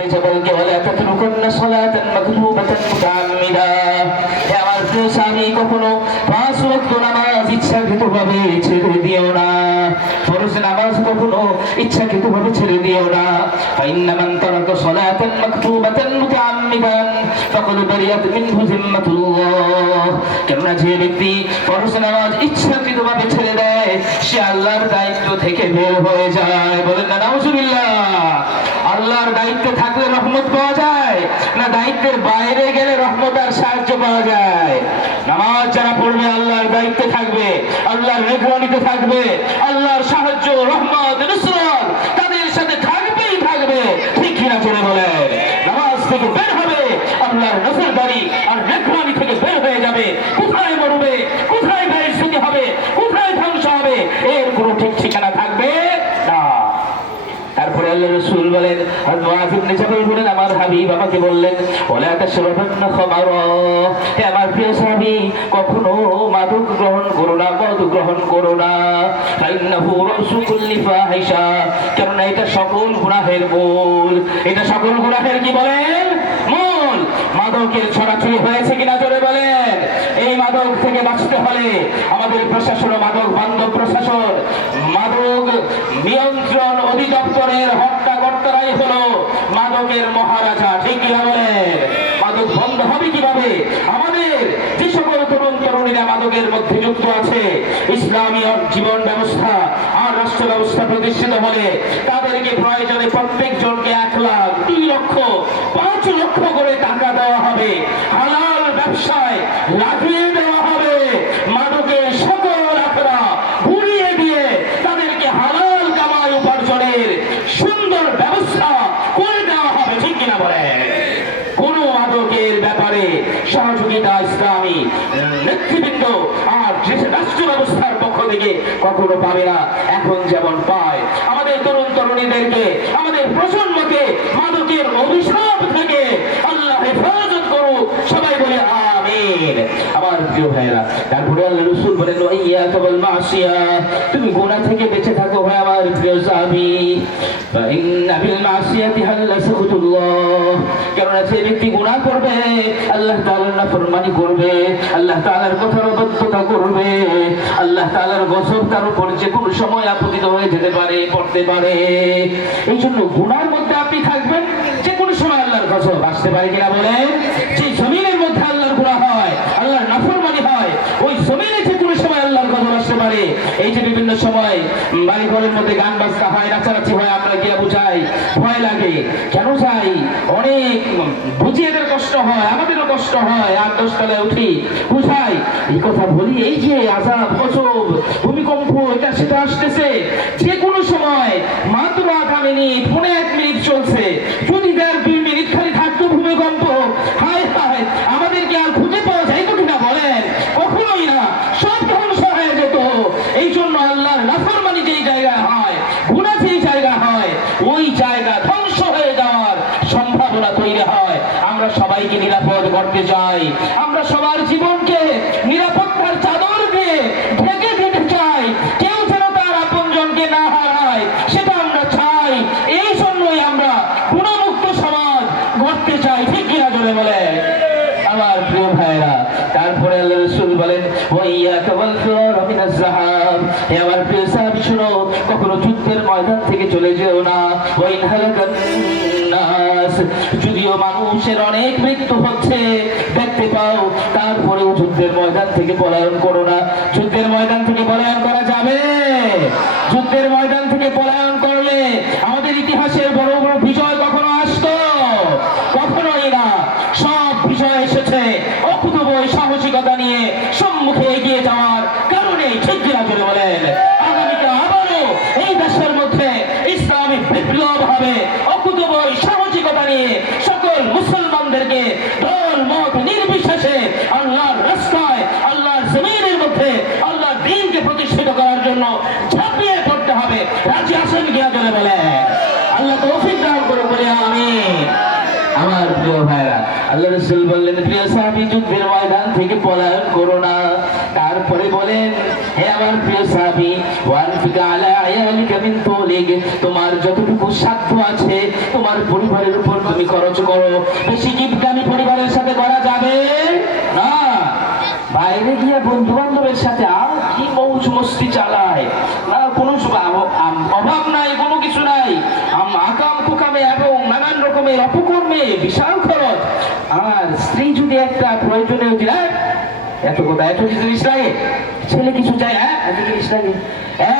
বলকে ওয়ালা তাতরুকুন্না সালাতান মাকতুবাতান মুতাআম্মিদা। হে আমার প্রিয় স্বামী, কখনো 5 ওয়াক্ত নামাজ ইচ্ছাকৃতভাবে ছেড়ে দিও না। ফরজ নামাজ কখনো ইচ্ছাকৃতভাবে ছেড়ে দিও না। ফাইন্না মান তারাকা সালাতান মাকতুবাতান মুতাআম্মিদান ফাকাদ বারিয়াত মিনহু জিম্মাতুল্লাহ। কেননা যে ব্যক্তি ফরজ নামাজ ইচ্ছাকৃতভাবে ছেড়ে দেয়, সে আল্লাহর দায়িত্ব থেকে বের হয়ে যায়। বলেন না নাউজুবিল্লাহ। আল্লাহর দায়িত্বে থাকলে রহমত পাওয়া যায় না দায়িত্বের বাইরে গেলে রহমত আর সাহায্য পাওয়া যায়? নামাজ যারা পড়বে আল্লাহর দায়িত্বে থাকবে, আল্লাহর নিগরানিতে থাকবে, আল্লাহর সাহায্য রহমত নুসরত তাদের সাথে থাকবেই থাকবে। ঠিক কিনা চলে বলেন? নামাজ থেকে বের হবে, আল্লাহর নজরদারি আর নিগরানি থেকে বের হয়ে যাবে। কোথায় মরবে, কোথায় বেইজ্জতি হবে, কোথায় ধ্বংস হবে, এর কোনো ঠিক ঠিকানা থাকবে না। তারপরে আল্লাহর রাসূল বলেন, হযরত মুআয ইবনে জাবাল বলেন, আমার হাবিব আমাকে বললেন, ওয়ালা তাশরাবান্না খামারা। হে আমার প্রিয় সাহাবী, কখনো মাদক গ্রহণ করো না, মদ গ্রহণ করো না। ফাইন্নাহু রাসু কুল্লি ফাহিশা। কারণ এটা সকল গুনাহের মূল। এটা সকল গুনাহের কি বলেন? মূল। মাদকের ছড়াছড়ি হয়েছে কিনা জোরে বলেন? এই মাদক থেকে বাঁচতে হলে আমাদের প্রশাসন, মাদক বান্ধব প্রশাসন, মাদক নিয়ন্ত্রণ অধিদপ্তরের হত্যাকর্তারাই হলো মাদকের মহারাজা। ঠিক কিনা বলেন? মাদক বন্ধ হবে কিভাবে? আমাদের যে সকল তরুণ তরুণীরা মাদকের মধ্যে যুক্ত আছে, ইসলামী জীবন ব্যবস্থা আর রাষ্ট্র ব্যবস্থা প্রতিষ্ঠিত হলে তাদেরকে প্রয়োজনে প্রত্যেক জনকে 1 লাখ, 2 লক্ষ, 5 লক্ষ করে টাকা দেওয়া হবে। হালাল ব্যবসায় লাগিয়ে দেওয়া হবে। মাদকের সকল আখড়া ঘুরিয়ে দিয়ে তাদেরকে হালাল কামাই উপার্জনের সুন্দর ব্যবস্থা করে দেওয়া হবে। ঠিক কিনা বলেন? কোন মাদকের ব্যাপারে সহযোগিতা ইসলামী নেতৃবৃন্দ আর রাষ্ট্র ব্যবস্থার পক্ষ থেকে কখনো পাবে না। এখন যেমন পায় আমাদের তরুণ তরুণীদেরকে, আমাদের প্রজন্মকে মাদকের অভিশাপ থেকে আল্লাহ হেফাজত করুক। সবাই বলে আমিন। আমার প্রিয় ভাইরা, তারপরে আল্লাহ রাসূল বলেন, ওয়াইয়াকা ওয়াল মাসিয়া। তুমি গুনাহ থেকে বেঁচে থাকো হে আমার প্রিয় সাহাবী। ফাইন্না বিল মাসিয়াতি হাল্লা সাখতুল্লাহ। কারণ যে ব্যক্তি গুনাহ করবে, আল্লাহ তাআলার নাফরমানি করবে, আল্লাহ তাআলার কথার অবাধ্যতা করবে, আল্লাহ তাআলার গজব তার উপর যে কোনো সময় আপতিত হয়ে যেতে পারে, পড়তে পারে। এই জন্য গুনাহর মধ্যে আপনি থাকবেন, যে কোনো সময় আল্লাহর গজব আসতে পারে কিনা বলেন? যে জমিনের মধ্যে আল্লাহর গুনাহ হয়, আল্লাহর নাফরমানি হয়, ওই জমিনে যে কোনো সময় আল্লাহর গজব আসতে পারে। এই যে বিভিন্ন সময় বাড়ি ঘরের মধ্যে গান বাজনা হয়, নাচানাচি হয়, আমরা গিয়া বুঝাই, ভয় লাগে। কেন যাই? অনেক বুঝি, এদের কষ্ট হয়, আমাদেরও কষ্ট হয়। 8-10 তলায় উঠি, বুঝাই, এই কথা বলি, এই যে আযাব, গজব, ভূমিকম্প, এটা সেটা আসতেছে যে কোনো সময়। মাত্র আধা মিনিট, 1 মিনিট চলছে, যদি 1.5-2 মিনিট খালি থাকতো ভূমিকম্প, হায় হায়, আমাদেরকে আর খুঁজে পাওয়া যায় কিনা বলেন? কখনোই না। সব ধ্বংস হয়ে যেত। এই জন্য আল্লাহর নাফরমানি যেই জায়গায় হয়, গুনাহ যেই জায়গায় হয়, ওই জায়গা ধ্বংস হয়ে যাওয়ার সম্ভাবনা তৈরি হয়। আমরা সবাইকে নিরাপদ করতে চাই, আমরা সবার জীবনকে নিরাপত্তার চাদর দিয়ে ঢেকে দিতে চাই। কেউ যেন তার আপনজনকে না হারায়, সেটা আমরা চাই। এই জন্যই আমরা গুনাহমুক্ত সমাজ গড়তে চাই। ঠিক কিনা জোরে বলে? আমার প্রিয় ভাইরা, তারপরে আল্লাহ রাসূল বলেন, ওয়াইয়াকা ওয়াল ফিরারা মিনাজ যাহাব। হে আমার প্রিয় সাহাবী, শুনো, কখনো যুদ্ধের ময়দান থেকে চলে যেও না। ওয়াইন হালাকান নাস। যদিও মানুষের অনেক মৃত্যু হচ্ছে দেখতে পাও, তারপরেও যুদ্ধের ময়দান থেকে পলায়ন করো না। যুদ্ধের ময়দান থেকে পলায়ন করা যাবে? যুদ্ধের ময়দান থেকে পলায়ন করলে আমাদের ইতিহাসের বড় বড় বিজয় কখনো আসতো? কখনোই না। সব বিজয় এসেছে অকুতোভয় সাহসিকতা নিয়ে সম্মুখে এগিয়ে যাওয়ার কারণে। ঠিক কিনা জোরে বলেন? আগামীতে আবারও এই দেশের মধ্যে ইসলামিক বিপ্লব হবে অকুতোভয় সাহসিকতা নিয়ে। সকল মুসলমানদেরকে দল মত নির্বিশেষে আল্লাহর রাস্তায়, আল্লাহর জমিনের মধ্যে আল্লাহর দ্বীনকে প্রতিষ্ঠিত করার জন্য ঝাঁপিয়ে পড়তে হবে। রাজি আছেন কিনা জোরে বলেন? আল্লাহ তৌফিক দান করুন, বলে আমিন। আমার প্রিয় ভাইরা, আল্লাহ রাসূল বললেন, প্রিয় সাহাবী, যুদ্ধের ময়দান থেকে পলায়ন করো না। তারপরে বলেন, হে আমার প্রিয় সাহাবী, ওয়ানফিকা আলা আয়ালিকা মিন তুলিক, তোমার যতটুকু সাধ্য আছে তোমার পরিবারের উপর তুমি খরচ করো। বেশি কিপটামি পরিবারের সাথে করা যাবে না। বাইরে গিয়ে বন্ধু বান্ধবের সাথে আর কি মৌজ মস্তি চালায় না, কোনো অভাব নাই, কোনো কিছু নাই, আকাম কুকামে এবং নানান রকমের অপকর্মে বিশাল খরচ। আর স্ত্রী যদি একটা প্রয়োজনীয় এত কথা, এত জিনিস লাগে, ছেলে কিছু চায়, হ্যাঁ এত জিনিস লাগে।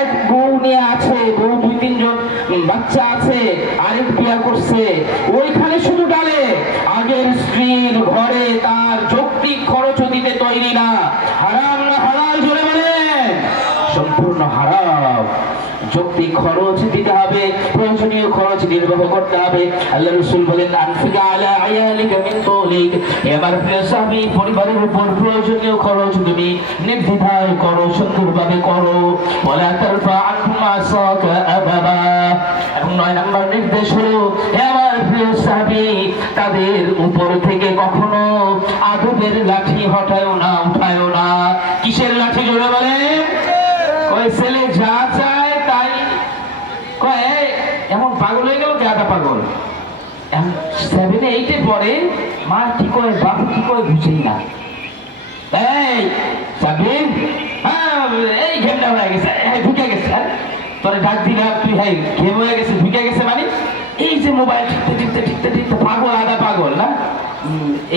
এক বউ নিয়ে আছে, বউ 2-3 জন বাচ্চা আছে, আরেক বিয়া করছে, ওইখানে শুধু ডালে। আগের স্ত্রীর ঘরে তার যৌক্তিক খরচও দিতে তৈরি না। হারাম না হালাল জোরে বলেন? সম্পূর্ণ হারাম। যৌক্তিক খরচ দিতে হবে, প্রয়োজনীয় খরচ নির্বাহ করতে হবে। আল্লাহ রাসূল বলেন, আনফিকা আলা আয়ালিকা মিন তুলিক, এবার প্রিয় সাহাবী, পরিবারের উপর প্রয়োজনীয় খরচ তুমি নির্দ্বিধায় করো, সুন্দরভাবে করো। ওয়ালা তারফা আনহুম আসাকা আবাবা। এবং 9 নম্বর নির্দেশ হলো, হে আমার প্রিয় সাহাবী, তাদের উপর থেকে কখনো আদবের লাঠি হটায়ও না, উঠায়ও না। কিসের লাঠি জোরে বলেন? ওই ছেলে যা চায় তাই কয়, এমন পাগল হয়ে গেল, গাদা পাগল। 7-8 পরে মা কি কয়, বাবু কি কয় বুঝেই না। এই সাবিন, এই ঘেমটা হয়ে গেছে, ঢুকে গেছে। তোরে ডাক দিলাম, তুই হ্যাঁ ঘেম হয়ে গেছে, ঢুকে গেছে মানে এই যে মোবাইল টিপতে টিপতে টিপতে টিপতে পাগল, আদা পাগল না।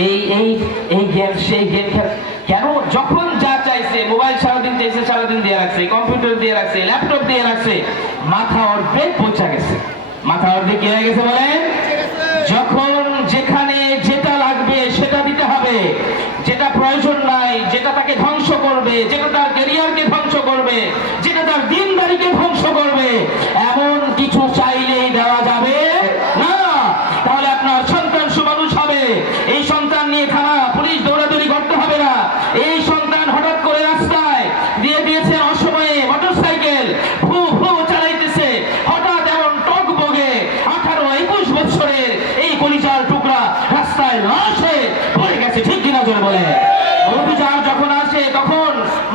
এই এই এই গেম সেই গেম কেন? যখন যা চাইছে, মোবাইল সারাদিন চাইছে, সারাদিন দিয়ে রাখছে, কম্পিউটার দিয়ে রাখছে, ল্যাপটপ দিয়ে রাখছে, মাথা অর্ধেক পৌঁছা গেছে। মাথা অর্ধেক কি হয়ে গেছে বলেন? যখন যেখানে যেটা লাগবে সেটা দিতে হবে, যেটা প্রয়োজন নাই, যেটা তাকে ধ্বংস করবে, যেটা তার ক্যারিয়ারকে ধ্বংস করবে, যেটা তার দিনদারিকে ধ্বংস করবে, এমন কিছু চাইলেই দেওয়া যাবে না। তাহলে আপনার সন্তান সুমানুষ হবে। এই সন্তান নিয়ে থানা পুলিশ দৌড়াদৌড়ি করতে হবে না। এই সন্তান হঠাৎ করে রাস্তায় দিয়ে দিয়েছে অসময়ে মোটরসাইকেল, ভু ভু চালাইতেছে, হঠাৎ এমন টক বগে 18-21 বছরের এই কলিজার টুকরা রাস্তায় লাশ হয়ে পড়ে গেছে। ঠিক কিনা জোরে বলে? অভিযান যখন আসে তখন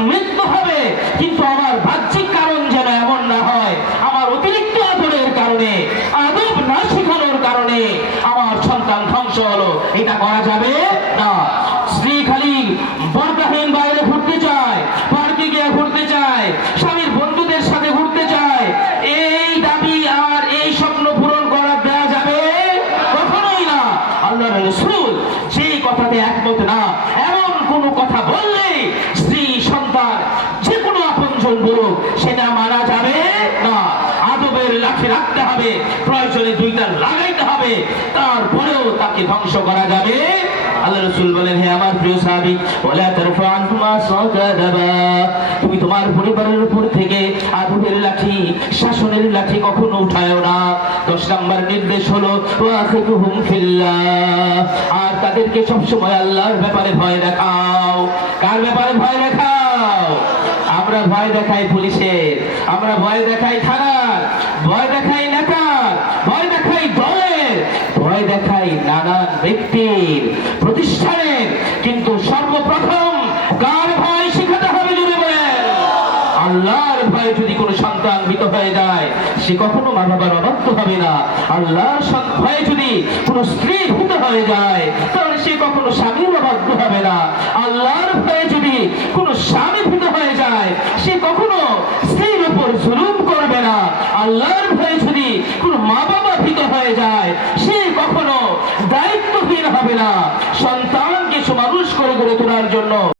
মৃত্যু হবে, কিন্তু আমার বাহ্যিক কারণ যেন এমন না হয়, আমার অতিরিক্ত আদরের কারণে, আদব না শেখানোর কারণে আমার সন্তান ধ্বংস হলো, এটা করা যাবে না। স্ত্রী খালি পর্দাহীন বাইরে ঘুরতে চায়, পার্কে গিয়ে ঘুরতে চায়, স্বামীর বন্ধুদের সাথে ঘুরতে চায়, এই দাবি আর এই স্বপ্ন পূরণ করা দেওয়া যাবে কখনোই না। আল্লাহর রাসূল যেই কথাতে একমত না, এমন কোন কথা বললে স্ত্রী সন্তান যে কোনো আপনজন বলুক, সেটা মানা যাবে না। আদবের লাঠি রাখতে হবে, প্রয়োজনে 2টা লাগাইতে হবে, তারপরেও তাকে ধ্বংস করা যাবে। আল্লাহ রাসূল বলেন, হে আমার প্রিয় সাহাবী, ওয়ালা তারফা আনহুম আসাকা আবাবা, তুমি তোমার পরিবারের উপর থেকে আদবের লাঠি, শাসনের লাঠি কখনো উঠায়ও না। 10 নম্বর নির্দেশ হলো, ওয়াখিবুহুম ফিল্লাহ, আর তাদেরকে সবসময় আল্লাহর ব্যাপারে ভয় দেখাও। কার ব্যাপারে ভয় দেখাও? আমরা ভয় দেখাই পুলিশের, আমরা ভয় দেখাই থানার, ভয় দেখাই নেতার, ভয় দেখাই দলের, ভয় দেখাই নানান ব্যক্তির, প্রতিষ্ঠানের, কিন্তু সর্বপ্রথম কার ভয় শেখাতে হবে জুড়ে বলেন? আল্লাহর ভয়ে যদি কোনো সন্তান ভীত হয়ে যায়, সে কখনো মা বাবার অবাধ্য হবে না। আল্লাহর ভয়ে যদি কোনো স্ত্রী ভীত হয়ে যায়, তাহলে সে কখনো স্বামীর অবাধ্য হবে না। আল্লাহর ভয়ে যদি কোনো স্বামী ভীত হয়ে যায়, সে কখনো স্ত্রীর উপর জুলুম করবে না। আল্লাহর ভয়ে যদি কোনো মা বাবা ভীত হয়ে যায়, সে কখনো দায়িত্বহীন হবে না। সন্তানকে সুমানুষ করে গড়ে তোলার জন্য